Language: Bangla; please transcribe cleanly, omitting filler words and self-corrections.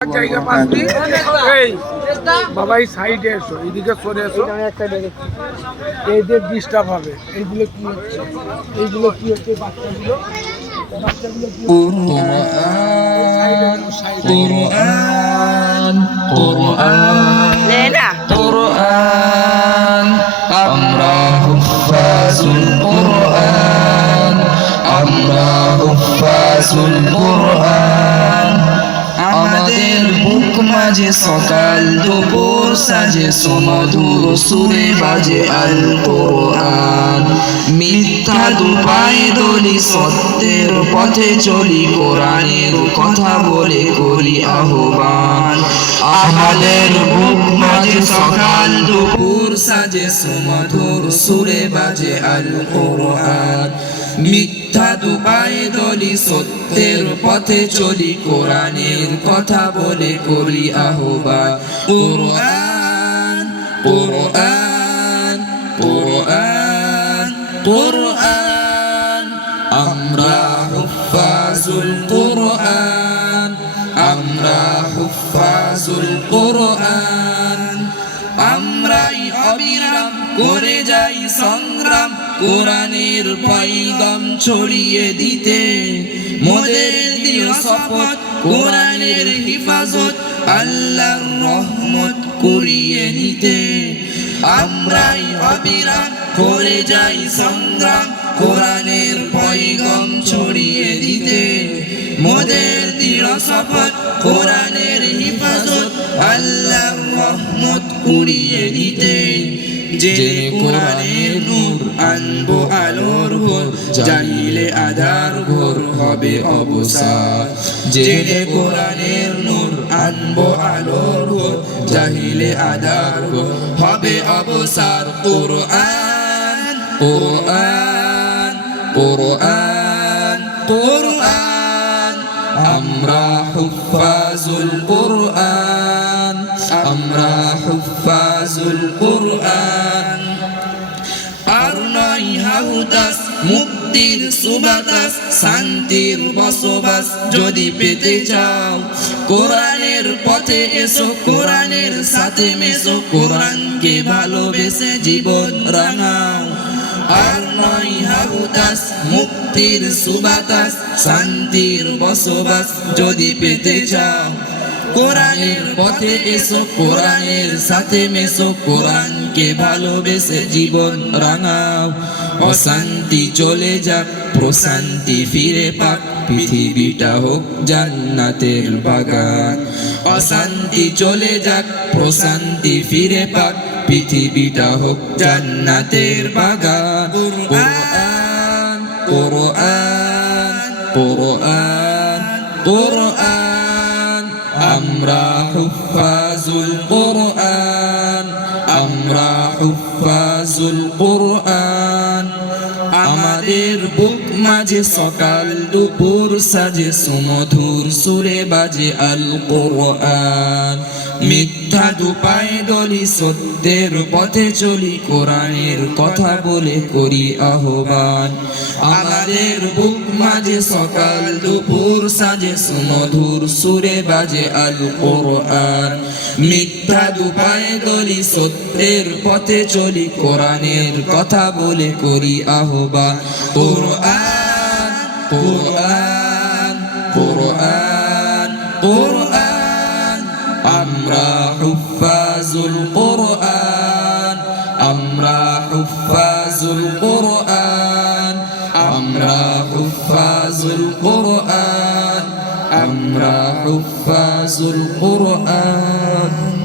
জায়গা পাচ্ছি এই বাবা এই সাইডে এসো এইদিকে সরে এসো এইদের ডিস্টার্ব হবে এইগুলো কি হচ্ছে বাচ্চাগুলো আমরা হুফাজুল কুরআন আমরা হুফাজুল কুরআন আমাদের বুক মাঝে সকাল দুপুর সাজে সুমধুর সুরে বাজে আল কোরআন মিথ্যা দুপায়ে দলি সত্যের পথে চলি কোরআনের কথা বলে করি আহ্বান আমাদের বুক মাঝে সকাল দুপুর সাজে সুমধুর সুরে বাজে আল কোরআন মিথ্যা দুপায়ে দলি সত্যের পথে চলি কোরআনের কথা বলে করি আহ্বান কোরআন কোরআন কোরআন কোরআন আমরা হুফাজুল কোরআন আমরা হুফাজুল কোরআন আমরাই অবিরাম করে যাই সংগ্রাম কোরআনের পয়গাম ছড়িয়ে দিতে মোদের দৃঢ় শপথ কোরআনের হিফাজত আল্লাহর রহমত কুড়িয়ে নিতে আমরাই অবিরাম করে যাই সংগ্রাম কোরআনের পয়গাম ছড়িয়ে দিতে মোদের দৃঢ় শপথ কোরআনের হিফাজত আল্লাহর রহমত কুড়িয়ে নিতে যে কোরআনের নূর আনবো আলোর ভোর জাহিলে আধার ঘোর হবে অবসাদ যে কোরআনের নূর আনবো আলোর ভোর জাহিলে আধার ঘোর হবে অবসাদ কোরআন কোরআন কোরআন কোরআন আমরা হুফাজুল কোরআন আমরা হুফাজুল কোরআন আর নয় হাহুদাস মুক্তির সুবাতাস শান্তির বসবাস যদি পেতে চাও কোরআনের পথে এসো কোরআনের সাথে মেশো কোরআনকে ভালোবেসে জীবন রাঙাও আর নয় হাহুদাস মুক্তির সুবাতাস শান্তির বসবাস যদি পেতে চাও কোরআনের পথে এসো কোরআনের সাথে মেশো কোরআনকে ভালোবেসে জীবন রাঙাও অশান্তি চলে যাক প্রশান্তি ফিরে পাক পৃথিবীটা হোক জান্নাতের বাগান অশান্তি চলে যাক প্রশান্তি ফিরে পাক পৃথিবীটা হোক জান্নাতের বাগান কোরআন কোরআন কোরআন কোরআন আমরা হুফাজুল কোরআন আমরা হুফাজুল কোরআন আমাদের বুক মাঝে সকাল দুপুর সাজে সুমধুর সুরে বাজে আল কোরআন মিথ্যা দুপায়ে দলি সত্যের পথে চলি কোরআনের কথা বলে করি আহ্বান আমাদের বুক মাঝে সকাল দুপুর সাজে সুমধুর সুরে বাজে আল কোরআন মিথ্যা দুপায়ে দলি সত্যের পথে চলি কোরআনের কথা বলে করি আহ্বান কোরআন কোরআন কোরআন কোরআন আমরা হুফাজুল কোরআন আমরা হুফাজুল কোরআন আমরা হুফাজুল কোরআন আমরা হুফাজুল কোরআন